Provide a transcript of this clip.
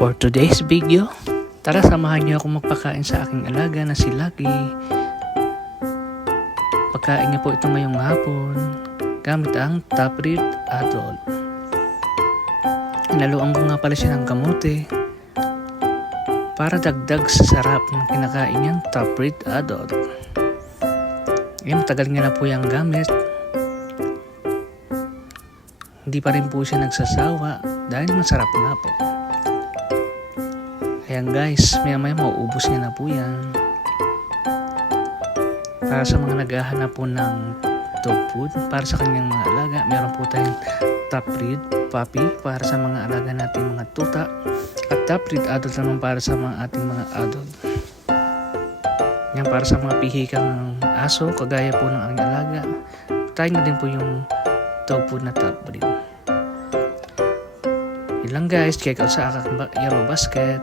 For today's video, tara samahan niyo ako magpakain sa aking alaga na si Lucky. Pagkain niya po ito ngayong hapon gamit ang Top Breed Adult. Inaluan ko nga pala siya ng kamote para dagdag sa sarap ng kinakain niyang Top Breed Adult. Matagal nga na po yung gamit. Hindi pa rin po siya nagsasawa dahil masarap nga po. Ayan guys, maya mauubos niya na po yan. Para sa mga naghahanap po ng dog food, para sa kanyang mga alaga, meron po tayong Top Breed Puppy para sa mga alaga nating mga tuta, at Top Breed Adult naman para sa mga ating mga adult. Yan para sa mga pihikang aso, kagaya po ng aking alaga. Try nyo din po yung dog food na Top Breed. Yun lang guys, check out sa aking yellow basket.